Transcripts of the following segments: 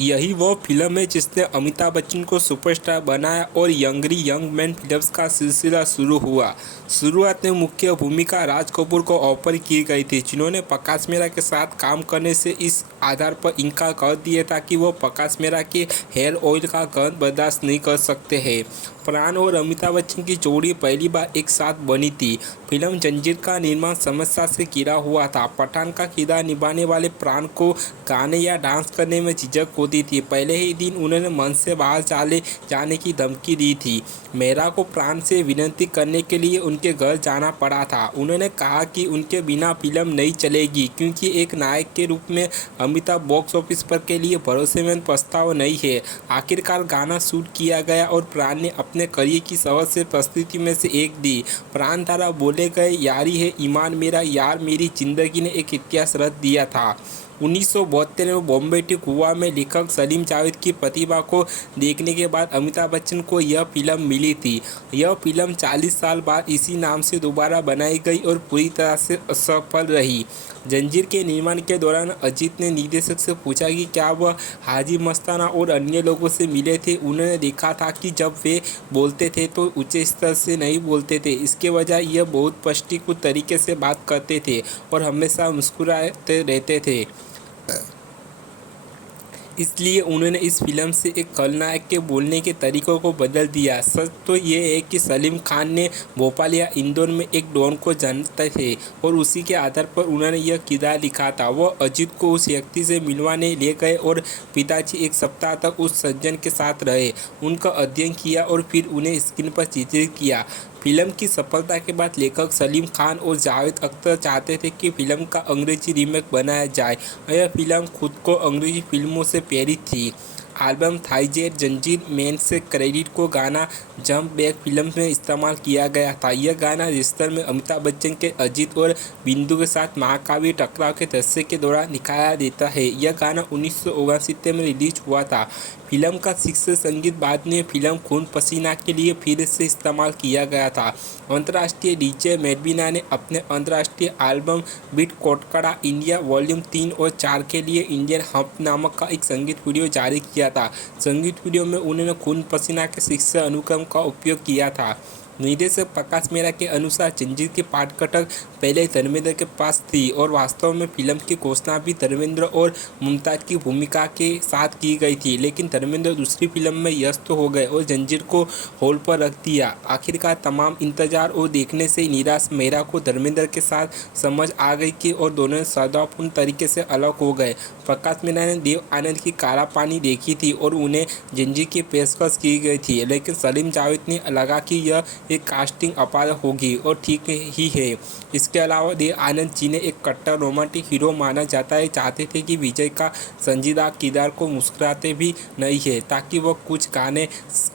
यही वो फिल्म है जिसने अमिताभ बच्चन को सुपरस्टार बनाया और यंग मैन फिल्म्स का सिलसिला शुरू हुआ। शुरुआत में मुख्य भूमिका राज कपूर को ऑफर की गई थी, जिन्होंने प्रकाश मेहरा के साथ काम करने से इस आधार पर इनकार कर दिया था कि वो प्रकाश मेहरा के हेयर ऑयल का गंध बर्दाश्त नहीं कर सकते हैं। प्राण और अमिताभ बच्चन की जोड़ी पहली बार एक साथ बनी थी। फिल्म जंजीर का निर्माण समस्या से घिरा हुआ था। पठान का किरदार निभाने वाले प्राण को गाने या डांस करने में झिझक होती थी। पहले ही दिन उन्होंने मंच से बाहर चले जाने की धमकी दी थी। मेहरा को प्राण से विनती करने के लिए उनके घर जाना पड़ा था। उन्होंने कहा कि उनके बिना फिल्म नहीं चलेगी, क्योंकि एक नायक के रूप में अमिताभ बॉक्स ऑफिस पर के लिए भरोसेमंद प्रस्ताव नहीं है। आखिरकार गाना शूट किया गया और प्राण ने अपने करियर की सबसे प्रस्तुति में से एक दी। प्राण द्वारा बोले गए यारी है ईमान मेरा यार मेरी जिंदगी ने एक इतिहास रच दिया था। 1972 में बॉम्बे टू गोवा में लेखक सलीम जावेद की प्रतिभा को देखने के बाद अमिताभ बच्चन को यह फिल्म मिली थी। यह फिल्म 40 साल बाद इसी नाम से दोबारा बनाई गई और पूरी तरह से असफल रही। जंजीर के निर्माण के दौरान अजीत ने निर्देशक से पूछा कि क्या वह हाजी मस्ताना और अन्य लोगों से मिले थे। उन्होंने देखा था कि जब वे बोलते थे तो ऊंचे स्तर से नहीं बोलते थे, इसके बजाय यह बहुत स्पष्टीकृत तरीके से बात करते थे और हमेशा मुस्कुराते रहते थे। इसलिए उन्होंने इस फिल्म से एक खलनायक के बोलने के तरीक़ों को बदल दिया। सच तो ये है कि सलीम खान ने भोपाल या इंदौर में एक डॉन को जानते थे और उसी के आधार पर उन्होंने यह किरदार लिखा था। वो अजीत को उस व्यक्ति से मिलवाने ले गए और पिताजी एक सप्ताह तक उस सज्जन के साथ रहे, उनका अध्ययन किया और फिर उन्हें स्क्रीन पर चित्रित किया। फिल्म की सफलता के बाद लेखक सलीम खान और जावेद अख्तर चाहते थे कि फिल्म का अंग्रेजी रीमेक बनाया जाए। यह फिल्म खुद को अंग्रेजी फिल्मों से प्रेरित थी। एल्बम थाईजेर जंजीर मैन से क्रेडिट को गाना जंप बैक फिल्म में इस्तेमाल किया गया था। यह गाना रिश्ते में अमिताभ बच्चन के अजीत और बिंदु के साथ महाकाव्य टकराव के दृश्य के दौरान दिखाया देता है। यह गाना 1969 में रिलीज हुआ था। फिल्म का शीर्षक संगीत बाद में फिल्म खून पसीना के लिए फिर से इस्तेमाल किया गया था। अंतर्राष्ट्रीय डीजे मेडविना ने अपने अंतर्राष्ट्रीय एल्बम बीट कोटकड़ा इंडिया वॉल्यूम 3 और 4 के लिए इंडियन हम्प नामक का एक संगीत वीडियो जारी किया था। संगीत वीडियो में उन्होंने खून पसीना के शीर्षक अनुक्रम का उपयोग किया था। निर्देशक प्रकाश मेहरा के अनुसार जंजीर की पाठकथक पहले धर्मेंद्र के पास थी और वास्तव में फिल्म की घोषणा भी धर्मेंद्र और मुमताज़ की भूमिका के साथ की गई थी, लेकिन धर्मेंद्र दूसरी फिल्म में व्यस्त हो गए और जंजीर को होल्ड पर रख दिया। आखिरकार तमाम इंतजार और देखने से निराश मेहरा को धर्मेंद्र के साथ समझ आ गई कि और दोनों सौहार्दपूर्ण तरीके से अलग हो गए। प्रकाश मेहरा ने देव आनंद की काला पानी देखी थी और उन्हें जंजीर की पेशकश की गई थी, लेकिन सलीम जावेद ने लगा कि यह एक कास्टिंग अपार होगी और ठीक ही है। इसके अलावा देव आनंद जिन्हें एक कट्टर रोमांटिक हीरो माना जाता है, चाहते थे कि विजय का संजीदा किरदार को मुस्कुराते भी नहीं है ताकि वह कुछ गाने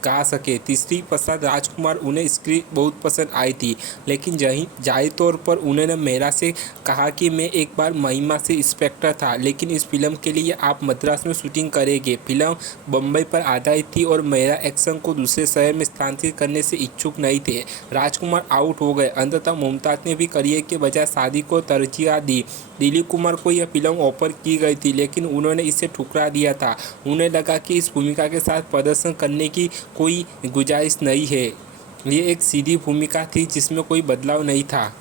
गा सके। तीसरी पसंद राजकुमार उन्हें स्क्रिप्ट बहुत पसंद आई थी, लेकिन जाहिर तौर पर उन्होंने मेहरा से कहा कि मैं एक बार महिमा से इंस्पेक्टर था, लेकिन इस फिल्म के लिए आप मद्रास में शूटिंग करेंगे। फिल्म बम्बई पर आधारित थी और मेहरा एक्शन को दूसरे शहर में स्थानांतरित करने से इच्छुक नहीं थे। राजकुमार आउट हो गए। अंततः मुमताज़ ने भी करियर के बजाय शादी को तरजीह दी। दिलीप कुमार को यह फिल्म ऑफर की गई थी, लेकिन उन्होंने इसे ठुकरा दिया था। उन्हें लगा कि इस भूमिका के साथ प्रदर्शन करने की कोई गुंजाइश नहीं है। ये एक सीधी भूमिका थी जिसमें कोई बदलाव नहीं था।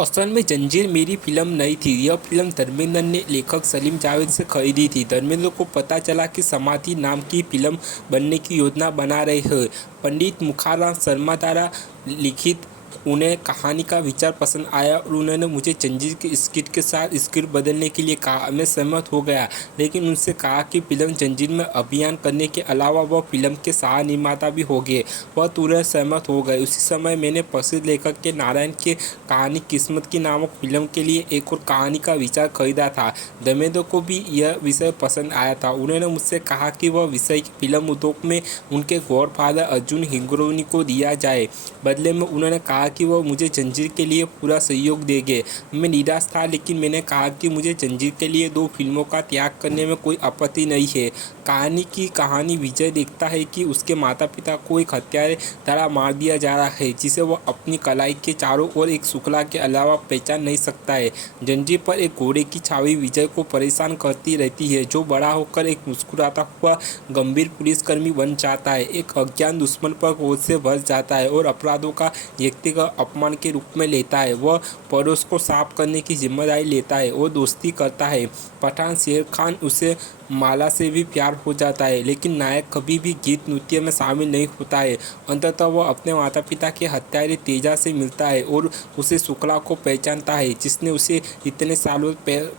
असल में जंजीर मेरी फिल्म नहीं थी। यह फिल्म धर्मेंद्र ने लेखक सलीम जावेद से खरीदी थी। धर्मेंद्र को पता चला कि समाधि नाम की फिल्म बनने की योजना बना रहे हैं। पंडित मुखाराम शर्मा द्वारा लिखित उन्हें कहानी का विचार पसंद आया और उन्होंने मुझे जंजीर के स्क्रिप्ट के साथ स्क्रिप्ट बदलने के लिए कहा। मैं सहमत हो गया, लेकिन उनसे कहा कि फिल्म जंजीर में अभियान करने के अलावा वह फिल्म के सह निर्माता भी होंगे। वह तुरंत सहमत हो गए। उसी समय मैंने प्रसिद्ध लेखक के नारायण के कहानी किस्मत की नामक फिल्म के लिए एक और कहानी का विचार खरीदा था। धर्मेंद्र को भी यह विषय पसंद आया था। उन्होंने मुझसे कहा कि वह विषय फिल्म उद्योग में उनके गॉडफादर अर्जुन हिंगोरानी को दिया जाए। बदले में उन्होंने कहा कहा कि वह मुझे जंजीर के लिए पूरा सहयोग देंगे। मैं निराश था, लेकिन मैंने कहा कि मुझे जंजीर के लिए 2 फिल्मों का त्याग करने में कोई आपत्ति नहीं है। कहानी विजय देखता है कि उसके माता-पिता को एक हत्यारे द्वारा मार दिया जा रहा है, जिसे वह अपनी कलाई के चारों ओर एक शुक्ला के अलावा पहचान नहीं सकता है। जंजीर पर एक घोड़े की छवि विजय को परेशान करती रहती है, जो बड़ा होकर एक मुस्कुराता हुआ गंभीर पुलिसकर्मी बन जाता है, एक अज्ञात दुश्मन पर क्रोध से भर जाता है और अपराधों का व्यक्तिगत अपमान के रूप में लेता है। वह पड़ोस को साफ करने की जिम्मेदारी लेता है और दोस्ती करता है। पठान शेर खान उसे माला से भी प्यार हो जाता है, लेकिन नायक कभी भी गीत नृत्य में शामिल नहीं होता है। अंततः वह अपने माता पिता के हत्यारे तेजा से मिलता है और उसे शुक्ला को पहचानता है, जिसने उसे इतने सालों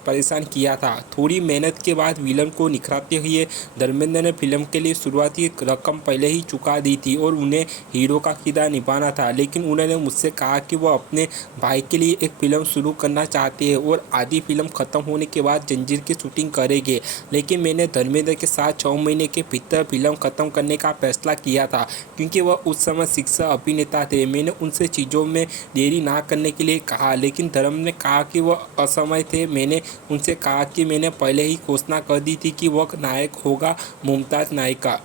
परेशान किया था। थोड़ी मेहनत के बाद विलन को निखरते हुए धर्मेंद्र ने फिल्म के लिए शुरुआती रकम पहले ही चुका दी थी और उन्हें हीरो का किरदार निभाना था, लेकिन उन्होंने मुझसे कहा कि वह अपने भाई के लिए एक फिल्म शुरू करना चाहते हैं और आधी फिल्म खत्म होने के बाद जंजीर की शूटिंग करेंगे। लेकिन मैंने धर्मेंद्र के साथ 6 महीने के भीतर फिल्म खत्म करने का फैसला किया था, क्योंकि वह उस समय शिक्षक अभिनेता थे। मैंने उनसे चीज़ों में देरी ना करने के लिए कहा, लेकिन धर्म ने कहा कि वह असमय थे। मैंने उनसे कहा कि मैंने पहले ही घोषणा कर दी थी कि वह नायक होगा, मुमताज़ नायिका।